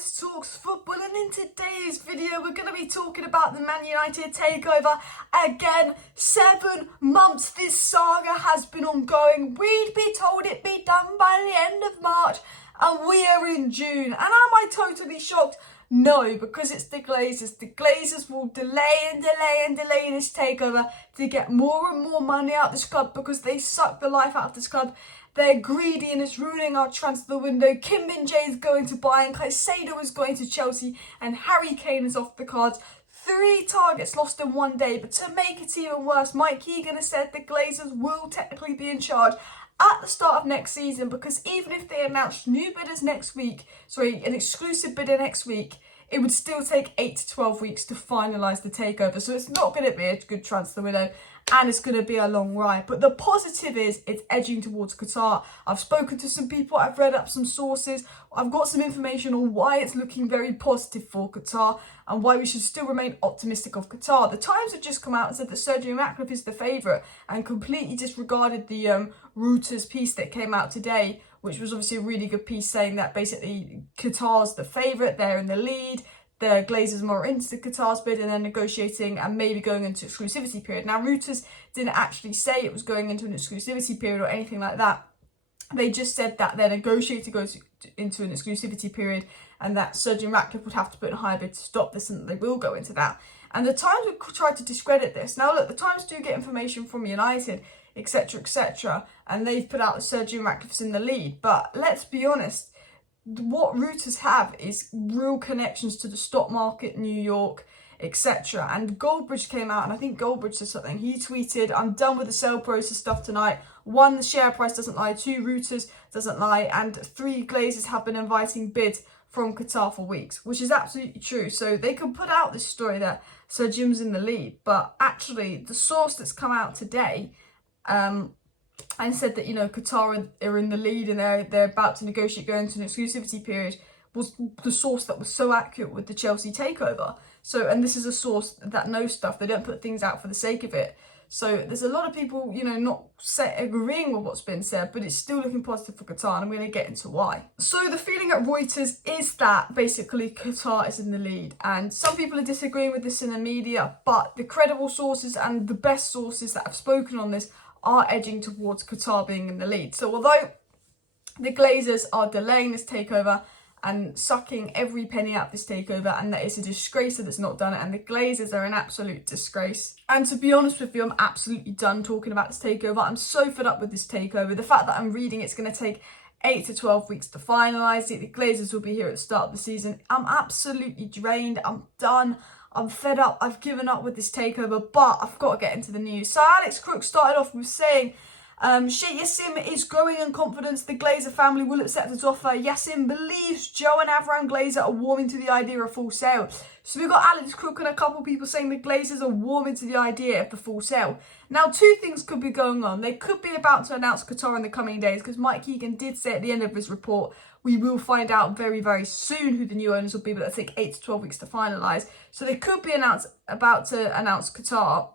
Thomas Talks Football, and in today's video we're going to be talking about the Man Utd Takeover. Again, 7 months this saga has been ongoing. We'd be told it'd be done by the end of March and we are in June. And am I totally shocked? No, because it's the Glazers. The Glazers will delay and delay and delay this takeover to get more and more money out of this club because they suck the life out of this club. They're greedy and it's ruining our transfer window. Kim Min-jae is going to Bayern, Caicedo is going to Chelsea, and Harry Kane is off the cards. 3 targets lost in one day, but to make it even worse, Mike Keegan has said the Glazers will technically be in charge at the start of next season, because even if they announced new bidders next week, an exclusive bidder next week, it would still take 8 to 12 weeks to finalise the takeover. So it's not going to be a good transfer window and it's going to be a long ride. But the positive is it's edging towards Qatar. I've spoken to some people, I've read up some sources, I've got some information on why it's looking very positive for Qatar and why we should still remain optimistic of Qatar. The Times have just come out and said that Sergio Ratcliffe is the favourite and completely disregarded the Reuters piece that came out today, which was obviously a really good piece saying that basically Qatar's the favourite, they're in the lead, the Glazers more into Qatar's bid and they're negotiating and maybe going into exclusivity period. Now, Reuters didn't actually say it was going into an exclusivity period or anything like that. They just said that they're negotiating to go into an exclusivity period and that Sergio Ratcliffe would have to put in a higher bid to stop this and that they will go into that. And the Times would try to discredit this. Now, look, the Times do get information from United, etc., and they've put out that Sergio Ratcliffe's in the lead. But let's be honest, what Reuters have is real connections to the stock market, New York, etc. And Goldbridge came out, and I think Goldbridge said something. He tweeted, "I'm done with the sale process stuff tonight. 1, the share price doesn't lie. 2, Reuters doesn't lie. And 3, Glazers have been inviting bids from Qatar for weeks," which is absolutely true. So they could put out this story that Sir Jim's in the lead, but actually the source that's come out today and said that, Qatar are in the lead and they're about to negotiate going into an exclusivity period was the source that was so accurate with the Chelsea takeover. So, and this is a source that knows stuff. They don't put things out for the sake of it. So there's a lot of people, not agreeing with what's been said, but it's still looking positive for Qatar, and I'm going to get into why. So the feeling at Reuters is that basically Qatar is in the lead, and some people are disagreeing with this in the media, but the credible sources and the best sources that have spoken on this are edging towards Qatar being in the lead. So although the Glazers are delaying this takeover and sucking every penny out of this takeover, and that it's a disgrace that it's not done it, and the Glazers are an absolute disgrace. And to be honest with you, I'm absolutely done talking about this takeover. I'm so fed up with this takeover. The fact that I'm reading it's going to take 8 to 12 weeks to finalise it. The Glazers will be here at the start of the season. I'm absolutely drained. I'm done. I'm fed up. I've given up with this takeover, but I've got to get into the news. So Alex Crook started off with saying, Sheikh Yassim is growing in confidence. The Glazer family will accept his offer. Yassim believes Joe and Avram Glazer are warming to the idea of full sale. So we've got Alex Crook and a couple of people saying the Glazers are warming to the idea of the full sale. Now, 2 things could be going on. They could be about to announce Qatar in the coming days, because Mike Keegan did say at the end of his report, we will find out very, very soon who the new owners will be, but it'll take 8 to 12 weeks to finalise. So they could be about to announce Qatar,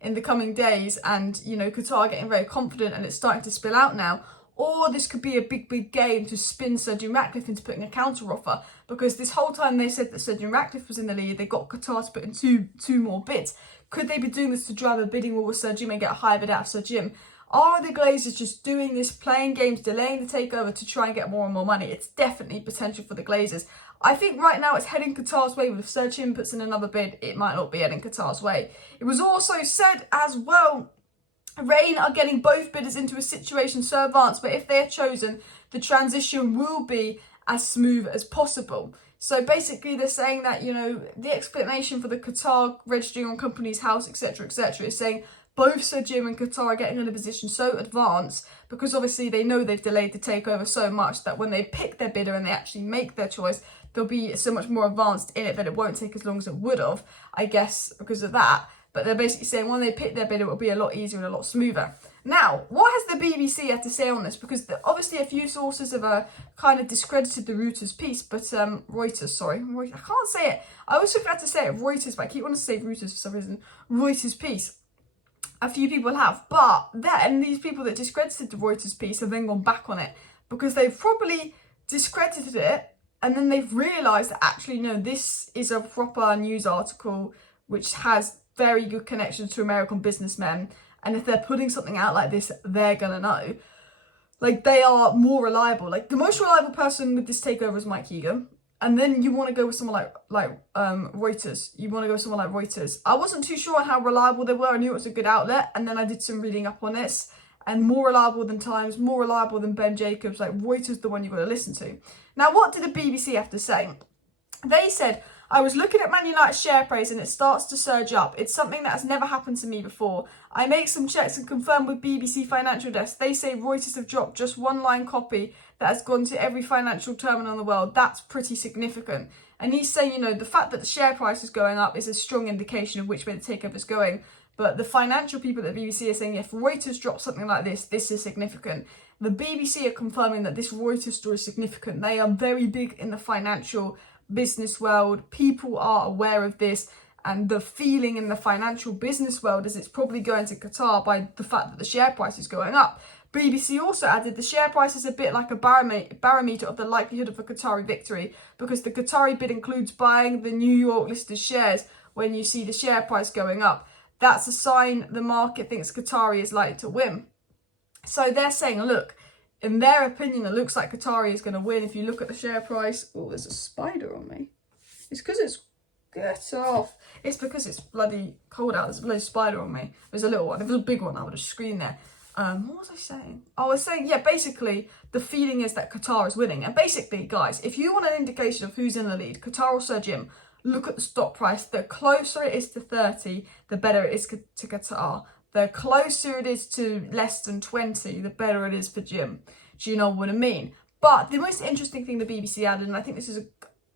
in the coming days, and, Qatar getting very confident and it's starting to spill out now. Or this could be a big, big game to spin Sergio Ratcliffe into putting a counter offer, because this whole time they said that Sergio Ratcliffe was in the lead, they got Qatar to put in two more bids. Could they be doing this to drive a bidding war with Sir Jim and get a higher bid out of Sir Jim? Are the Glazers just doing this, playing games, delaying the takeover to try and get more and more money? It's definitely potential for the Glazers. I think right now it's heading Qatar's way, but if Sir Jim puts in another bid, it might not be heading Qatar's way. It was also said as well, Rain are getting both bidders into a situation so advanced, but if they are chosen, the transition will be as smooth as possible. So basically they're saying that, the explanation for the Qatar registering on Companies House, etc., is saying both Sir Jim and Qatar are getting in a position so advanced, because obviously they know they've delayed the takeover so much that when they pick their bidder and they actually make their choice, they'll be so much more advanced in it that it won't take as long as it would have, I guess, because of that. But they're basically saying when they pick their bidder, it will be a lot easier and a lot smoother. Now, what has the BBC had to say on this? Because obviously a few sources have kind of discredited the Reuters piece, but Reuters, I can't say it. I always forget to say it, Reuters, but I keep wanting to say Reuters for some reason. Reuters piece. A few people have, but then these people that discredited the Reuters piece have then gone back on it because they've probably discredited it And then they've realised that actually, no, this is a proper news article which has very good connections to American businessmen. And if they're putting something out like this, they're going to know. Like, they are more reliable. Like, the most reliable person with this takeover is Mike Keegan. And then you want to go with someone like Reuters. You want to go with someone like Reuters. I wasn't too sure on how reliable they were. I knew it was a good outlet. And then I did some reading up on this. And more reliable than Times, more reliable than Ben Jacobs. Like, Reuters, the one you've got to listen to. Now, what did the BBC have to say? They said, I was looking at Man United's share price and it starts to surge up. It's something that has never happened to me before. I make some checks and confirm with BBC Financial Desk. They say Reuters have dropped just one line copy that has gone to every financial terminal in the world. That's pretty significant. And he's saying, you know, the fact that the share price is going up is a strong indication of which way the takeover is going. But the financial people at the BBC are saying if Reuters drops something like this, this is significant. The BBC are confirming that this Reuters story is significant. They are very big in the financial business world. People are aware of this, and the feeling in the financial business world is it's probably going to Qatar by the fact that the share price is going up. BBC also added the share price is a bit like a barometer of the likelihood of a Qatari victory, because the Qatari bid includes buying the New York listed shares. When you see the share price going up, that's a sign the market thinks Qatari is likely to win. So they're saying, look, in their opinion, it looks like Qatari is going to win. If you look at the share price, oh, there's a spider on me. It's because it's, get off. It's because it's bloody cold out. There's a bloody spider on me. There's a little one. If it was a big one, I would have screamed there. What was I saying? I was saying, yeah, basically, the feeling is that Qatar is winning. And basically, guys, if you want an indication of who's in the lead, Qatar or Sir Jim, look at the stock price. The closer it is to 30, the better it is to Qatar. The closer it is to less than 20, the better it is for Jim. Do you know what I mean? But the most interesting thing the BBC added, and I think this is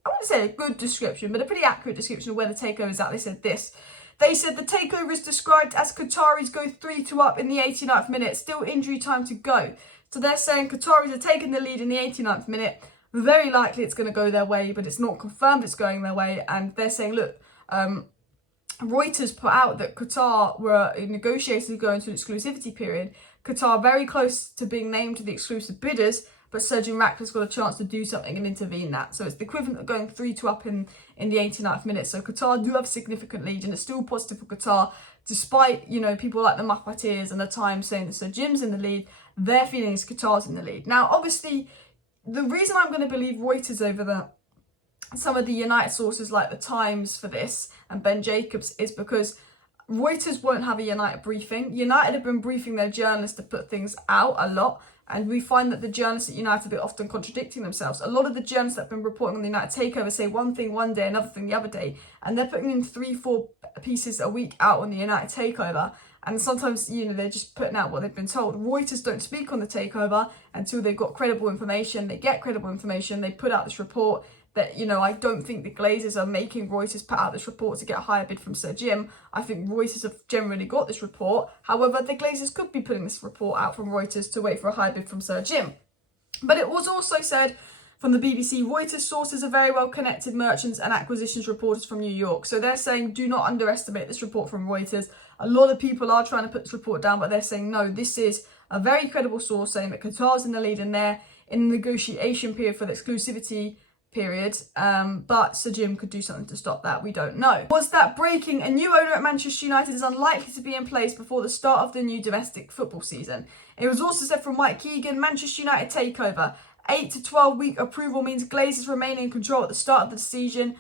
I wouldn't say a good description, but a pretty accurate description of where the takeover is at. They said this. They said the takeover is described as Qataris go 3-2 up in the 89th minute, still injury time to go. So they're saying Qataris are taking the lead in the 89th minute. Very likely it's going to go their way, but it's not confirmed it's going their way. And they're saying, look, Reuters put out that Qatar were negotiating to go into an exclusivity period. Qatar very close to being named to the exclusive bidders, but Sir Jim Ratcliffe's got a chance to do something and intervene that. So it's the equivalent of going 3-2 up in the 89th minute. So Qatar do have a significant lead, and it's still positive for Qatar, despite, you know, people like the Mufatiers and the Times saying that Sir Jim's in the lead. Their feeling is Qatar's in the lead. Now, obviously, the reason I'm going to believe Reuters over some of the United sources like the Times for this and Ben Jacobs is because Reuters won't have a United briefing. United have been briefing their journalists to put things out a lot, and we find that the journalists at United are often contradicting themselves. A lot of the journalists that have been reporting on the United Takeover say one thing one day, another thing the other day, and they're putting in 3-4 pieces a week out on the United Takeover, and sometimes, you know, they're just putting out what they've been told. Reuters don't speak on the takeover until they've got credible information. They get credible information, they put out this report that, you know, I don't think the Glazers are making Reuters put out this report to get a higher bid from Sir Jim. I think Reuters have generally got this report. However, the Glazers could be putting this report out from Reuters to wait for a higher bid from Sir Jim. But it was also said from the BBC, Reuters sources are very well connected merchants and acquisitions reporters from New York. So they're saying, do not underestimate this report from Reuters. A lot of people are trying to put this report down, but they're saying, no, this is a very credible source saying that Qatar's in the lead and they're in the negotiation period for the exclusivity period, but Sir Jim could do something to stop that. We don't know. Was that breaking? A new owner at Manchester United is unlikely to be in place before the start of the new domestic football season. It was also said from Mike Keegan, Manchester United takeover. 8 to 12 week approval means Glazers remain in control at the start of the season.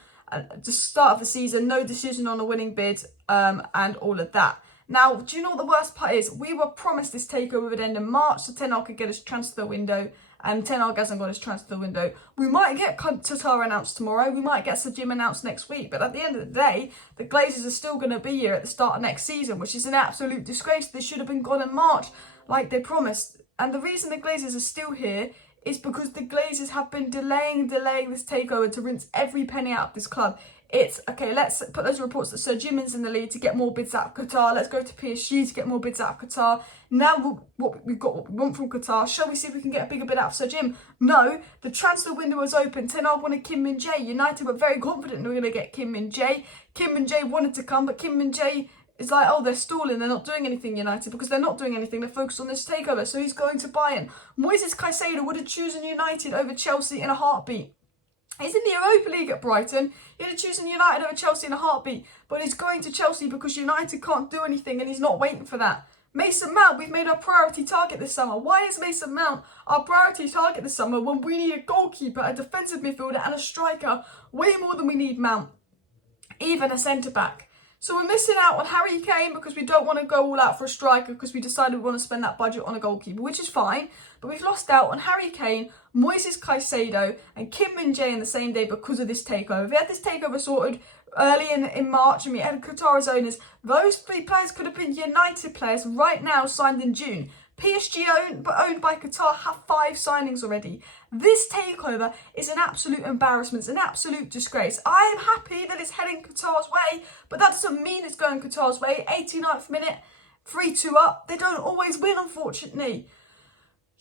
No decision on a winning bid, and all of that. Now, do you know what the worst part is? We were promised this takeover would end in March, so Ten Hag could get his transfer window, and Ten Hag hasn't got his transfer window. We might get QATAR announced tomorrow, we might get Sir Jim announced next week, but at the end of the day, the Glazers are still going to be here at the start of next season, which is an absolute disgrace. They should have been gone in March, like they promised. And the reason the Glazers are still here is because the Glazers have been delaying this takeover to rinse every penny out of this club. It's, okay, let's put those reports that Sir Jim is in the lead to get more bids out of Qatar. Let's go to PSG to get more bids out of Qatar. Now we've got what we want from Qatar. Shall we see if we can get a bigger bid out of Sir Jim? No, the transfer window was open. Ten Hag wanted Kim Min-jae. United were very confident they were going to get Kim Min-jae. Kim Min-jae wanted to come, but Kim Min-jae is like, oh, they're stalling. They're not doing anything, United, because they're not doing anything. They're focused on this takeover. So he's going to Bayern. Moises Caicedo would have chosen United over Chelsea in a heartbeat. He's in the Europa League at Brighton. He'd have chosen United over Chelsea in a heartbeat. But he's going to Chelsea because United can't do anything and he's not waiting for that. Mason Mount, we've made our priority target this summer. Why is Mason Mount our priority target this summer when we need a goalkeeper, a defensive midfielder and a striker way more than we need Mount? Even a centre-back. So we're missing out on Harry Kane because we don't want to go all out for a striker because we decided we want to spend that budget on a goalkeeper, which is fine. But we've lost out on Harry Kane, Moises Caicedo and Kim Min-jae in the same day because of this takeover. If we had this takeover sorted early in March and we had Qatar as owners, those 3 players could have been United players right now signed in June. PSG owned by Qatar have 5 signings already. This takeover is an absolute embarrassment. It's an absolute disgrace. I am happy that it's heading Qatar's way, but that doesn't mean it's going Qatar's way. 89th minute, 3-2 up. They don't always win, unfortunately.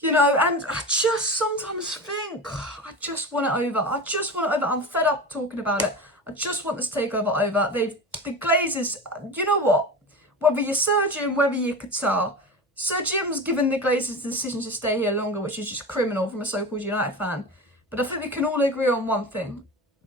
You know, and I just sometimes think, I just want it over. I just want it over. I'm fed up talking about it. I just want this takeover over. The Glazers, you know what? Whether you're Sir Jim, whether you're Qatar, Sir Jim's given the Glazers the decision to stay here longer, which is just criminal from a so-called United fan. But I think we can all agree on one thing.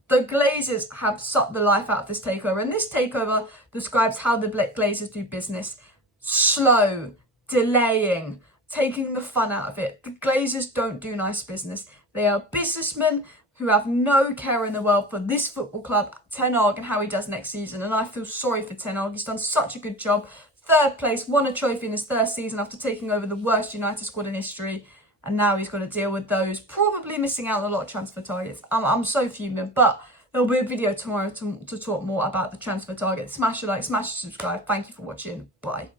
The Glazers have sucked the life out of this takeover. And this takeover describes how the Glazers do business. Slow, delaying, taking the fun out of it. The Glazers don't do nice business. They are businessmen who have no care in the world for this football club, Ten Hag, and how he does next season. And I feel sorry for Ten Hag. He's done such a good job. 3rd place, won a trophy in his 1st season after taking over the worst United squad in history. And now he's got to deal with those, probably missing out on a lot of transfer targets. I'm so fuming, but there'll be a video tomorrow to talk more about the transfer targets. Smash a like, smash a subscribe. Thank you for watching. Bye.